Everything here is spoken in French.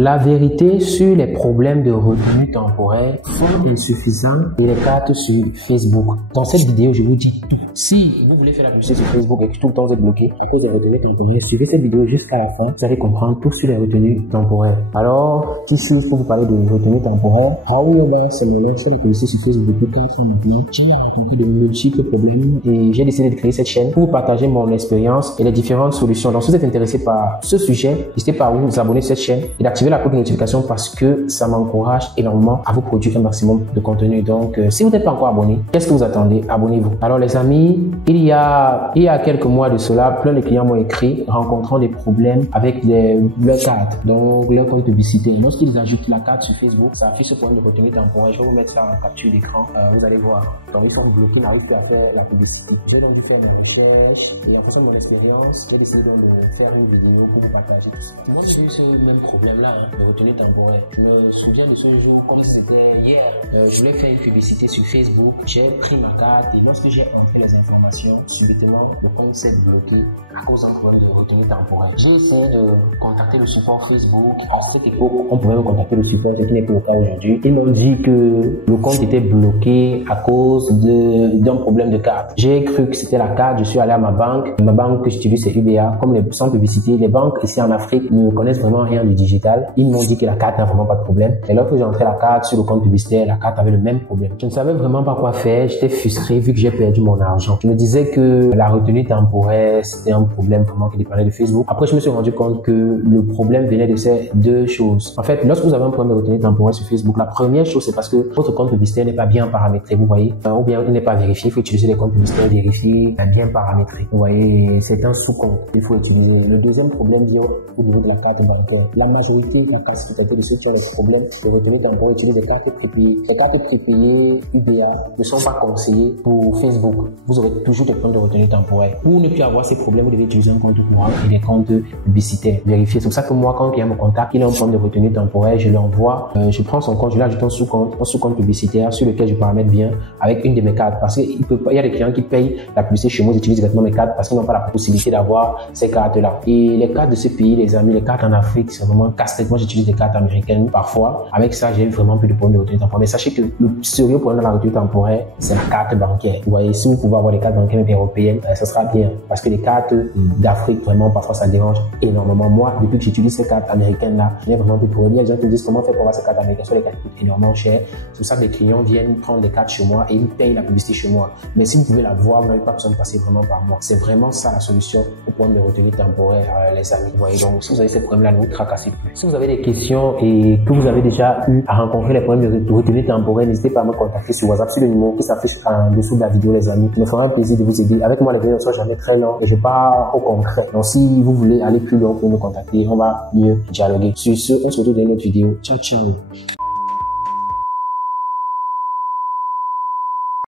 la vérité sur les problèmes de retenue temporaire sont insuffisants et les cartes sur Facebook. Dans cette vidéo, je vous dis tout. Si vous voulez faire la publicité sur Facebook et que tout le temps vous êtes bloqué à cause des retenues temporaires, suivez cette vidéo jusqu'à la fin, vous allez comprendre tout sur les retenues temporaires. Alors, petite chose pour vous parler de retenues temporaires. Raoul c'est la publicité sur Facebook depuis 4 ans maintenant. J'ai rencontré de multiples problèmes et j'ai décidé de créer cette chaîne pour vous partager mon expérience et les différentes solutions. Donc, si vous êtes intéressé par ce sujet, n'hésitez pas à vous abonner à cette chaîne et d'activer la cloche de notification parce que ça m'encourage énormément à vous produire un maximum de contenu. Donc, si vous n'êtes pas encore abonné, qu'est-ce que vous attendez? Abonnez-vous. Alors, les amis, il y a quelques mois de cela, plein de clients m'ont écrit rencontrant des problèmes avec leurs cartes, donc leur compte publicitaire. Lorsqu'ils ajoutent la carte sur Facebook, ça affiche ce point de retenue temporaire. Je vais vous mettre ça en capture d'écran. Vous allez voir. Donc, ils sont bloqués, ils n'arrivent plus à faire la publicité. J'ai donc dû faire mes recherches et en faisant mon expérience, j'ai décidé de faire une vidéo pour vous partager. Moi, j'ai eu ce même problème-là, de retenue temporaire. Je me souviens de ce jour comme si c'était hier. Je voulais faire une publicité sur Facebook. J'ai pris ma carte et lorsque j'ai entré les informations, subitement, le compte s'est bloqué à cause d'un problème de retenue temporaire. J'ai essayé de contacter le support Facebook. En cette époque, on pouvait me contacter le support, ce qui n'est plus le cas aujourd'hui. Ils m'ont dit que le compte était bloqué à cause d'un problème de carte. J'ai cru que c'était la carte. Je suis allé à ma banque. Ma banque que j'utilise, c'est UBA. Comme sans publicité, les banques ici en Afrique ne connaissent vraiment rien du digital. Ils m'ont dit que la carte n'a vraiment pas de problème. Et lorsque j'ai entré la carte sur le compte publicitaire, la carte avait le même problème. Je ne savais vraiment pas quoi faire. J'étais frustré vu que j'ai perdu mon argent. Je me disais que la retenue temporaire, c'était un problème vraiment qui dépendait de Facebook. Après, je me suis rendu compte que le problème venait de ces deux choses. En fait, lorsque vous avez un problème de retenue temporaire sur Facebook, la première chose, c'est parce que votre compte publicitaire n'est pas bien paramétré, vous voyez, ou bien il n'est pas vérifié. Il faut utiliser les comptes publicitaires vérifiés, bien paramétrés. Vous voyez, c'est un sous-compte. Il faut utiliser. Le deuxième problème vient au niveau de la carte bancaire. La majorité, la quasi-totalité de ceux qui ont des problèmes de retenue temporaire utilisent des cartes prépayées. Les cartes prépayées UBA ne sont pas conseillées pour Facebook. Vous aurez toujours des problèmes de retenue temporaire. Pour ne plus avoir ces problèmes, vous devez utiliser un compte courant et des comptes publicitaires vérifiés. C'est pour ça que moi, quand un client me contacte, il a un problème de retenue temporaire, je lui envoie, je prends son compte, je lui ajoute un sous-compte publicitaire sur lequel je paramètre bien avec une de mes cartes. Parce qu'il y a des clients qui payent la publicité chez moi, ils utilisent directement mes cartes parce qu'ils n'ont pas la possibilité d'avoir ces cartes-là. Et les cartes de ce pays, les amis, les cartes en Afrique, c'est vraiment casse-tête. Moi, j'utilise des cartes américaines parfois. Avec ça, j'ai vraiment plus de problèmes de retenue temporaire. Mais sachez que le sérieux problème de la retenue temporaire, c'est la carte bancaire. Vous voyez, si vous pouvez avoir des cartes bancaires européennes, ça sera bien. Parce que les cartes d'Afrique, vraiment, parfois, ça dérange énormément. Moi, depuis que j'utilise ces cartes américaines-là, je n'ai vraiment plus de problème. Il y a des gens qui me disent comment faire pour avoir ces cartes américaines. Soit les cartes coûtent énormément cher. C'est pour ça que les clients viennent prendre des cartes chez moi et ils payent la publicité chez moi. Mais si vous pouvez la voir, vous n'avez pas besoin de passer vraiment par moi. C'est vraiment ça la solution au problème de retenue temporaire, les amis. Vous voyez, donc, si vous avez ces problèmes-là, ne vous tracassez plus. Si vous avez des questions et que vous avez déjà eu à rencontrer les problèmes de retenue temporaire, n'hésitez pas à me contacter sur WhatsApp, sur le numéro qui s'affiche en dessous de la vidéo, les amis. Ça me fera un plaisir de vous aider. Avec moi, les vidéos ne sont jamais très longues et je pars au concret. Donc, si vous voulez aller plus loin, vous pouvez me contacter. On va mieux dialoguer. Sur ce, on se retrouve dans une autre vidéo. Ciao, ciao.